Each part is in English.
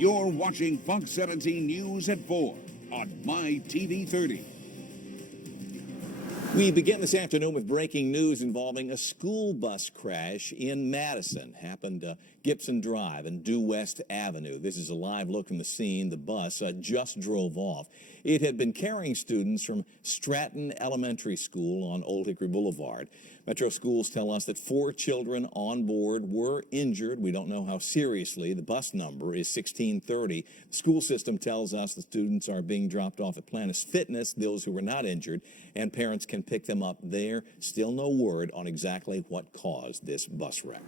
You're watching Fox 17 News at 4 on MyTV30. We begin this afternoon with breaking news involving a school bus crash in Madison. Happened Gibson Drive and Due West Avenue. This is a live look from the scene. The bus just drove off. It had been carrying students from Stratton Elementary School on Old Hickory Boulevard. Metro schools tell us that 4 children on board were injured. We don't know how seriously. The bus number is 1630. The school system tells us the students are being dropped off at Planis Fitness, those who were not injured, and parents can pick them up there. Still no word on exactly what caused this bus wreck.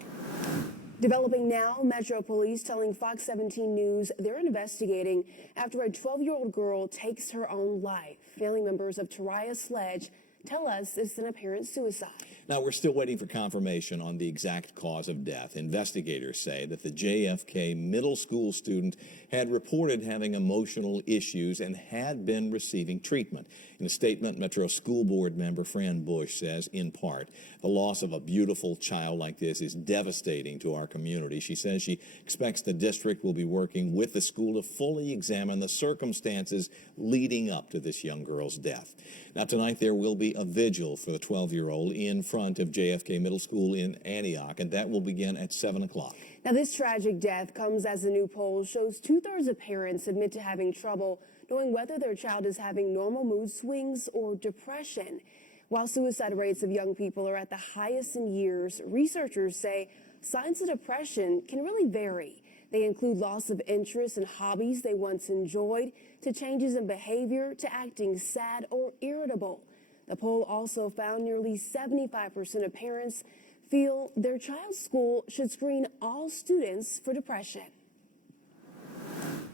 Developing now, Metro Police telling Fox 17 News they're investigating after a 12-year-old girl takes her own life. Family members of Tariah Sledge tell us it's an apparent suicide. Now, we're still waiting for confirmation on the exact cause of death. Investigators say that the JFK middle school student had reported having emotional issues and had been receiving treatment. In a statement, Metro School Board member Fran Bush says, in part, the loss of a beautiful child like this is devastating to our community. She says she expects the district will be working with the school to fully examine the circumstances leading up to this young girl's death. Now, tonight there will be a vigil for the 12-year-old in front of JFK Middle School in Antioch, and that will begin at 7 o'clock. Now, this tragic death comes as a new poll shows 2/3 of parents admit to having trouble knowing whether their child is having normal mood swings or depression. While suicide rates of young people are at the highest in years, researchers say signs of depression can really vary. They include loss of interest in hobbies they once enjoyed, to changes in behavior, to acting sad or irritable. The poll also found nearly 75% of parents feel their child's school should screen all students for depression.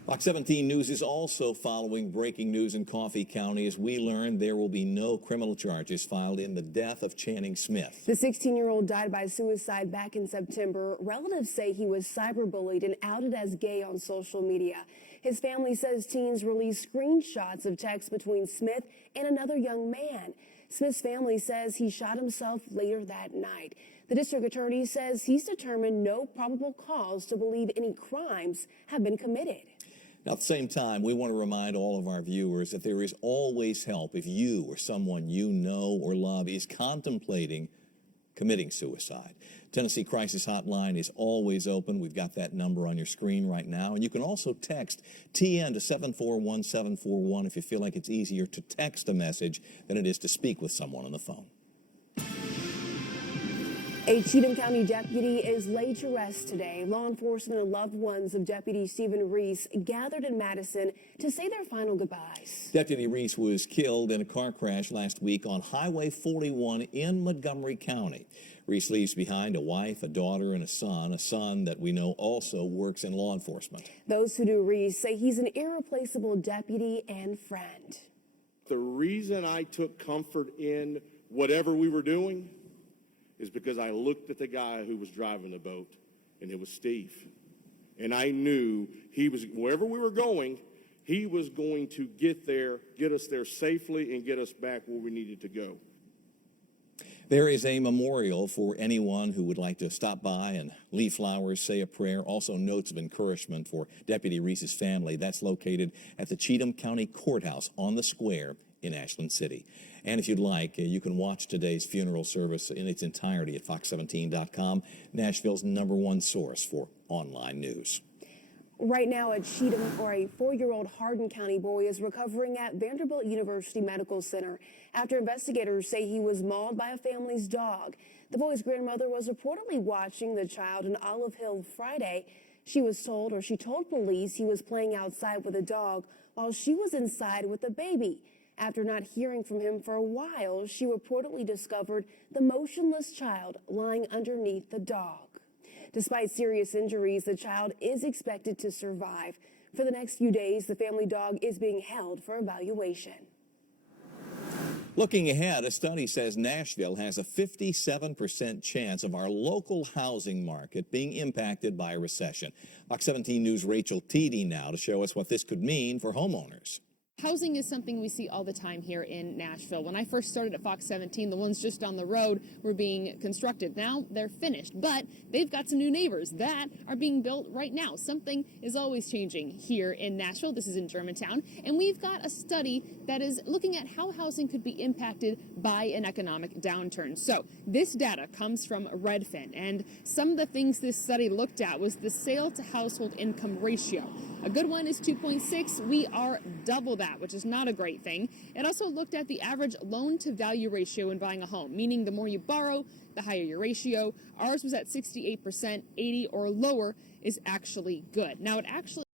Fox 17 News is also following breaking news in Coffee County as we learn there will be no criminal charges filed in the death of Channing Smith. The 16-year-old died by suicide back in September. Relatives say he was cyberbullied and outed as gay on social media. His family says teens released screenshots of texts between Smith and another young man. Smith's family says he shot himself later that night. The district attorney says he's determined no probable cause to believe any crimes have been committed. Now, at the same time, we want to remind all of our viewers that there is always help if you or someone you know or love is contemplating committing suicide. Tennessee Crisis Hotline is always open. We've got that number on your screen right now. And you can also text TN to 741-741 if you feel like it's easier to text a message than it is to speak with someone on the phone. A Cheatham County deputy is laid to rest today. Law enforcement and loved ones of Deputy Stephen Reese gathered in Madison to say their final goodbyes. Deputy Reese was killed in a car crash last week on Highway 41 in Montgomery County. Reese leaves behind a wife, a daughter, and a son that we know also works in law enforcement. Those who knew Reese say he's an irreplaceable deputy and friend. The reason I took comfort in whatever we were doing is because I looked at the guy who was driving the boat, and it was Steve. And I knew he was, wherever we were going, he was going to get us there safely and get us back where we needed to go. There is a memorial for anyone who would like to stop by and leave flowers, say a prayer, also notes of encouragement for Deputy Reese's family. That's located at the Cheatham County Courthouse on the square in Ashland City. And if you'd like, you can watch today's funeral service in its entirety at fox17.com, Nashville's #1 source for online news. Right now at Cheatham, a 4-year-old Hardin County boy is recovering at Vanderbilt University Medical Center after investigators say he was mauled by a family's dog. The boy's grandmother was reportedly watching the child in Olive Hill Friday. She told police he was playing outside with a dog while she was inside with the baby. After not hearing from him for a while, she reportedly discovered the motionless child lying underneath the dog. Despite serious injuries, the child is expected to survive. For the next few days, the family dog is being held for evaluation. Looking ahead, a study says Nashville has a 57% chance of our local housing market being impacted by a recession. Fox 17 News' Rachel Teedy now to show us what this could mean for homeowners. Housing is something we see all the time here in Nashville. When I first started at Fox 17, the ones just down the road were being constructed. Now they're finished, but they've got some new neighbors that are being built right now. Something is always changing here in Nashville. This is in Germantown, and we've got a study that is looking at how housing could be impacted by an economic downturn. So this data comes from Redfin, and some of the things this study looked at was the sale to household income ratio. A good one is 2.6. We are double that, which is not a great thing. It also looked at the average loan to value ratio in buying a home, meaning the more you borrow, the higher your ratio. Ours was at 68%, 80 or lower is actually good. Now it actually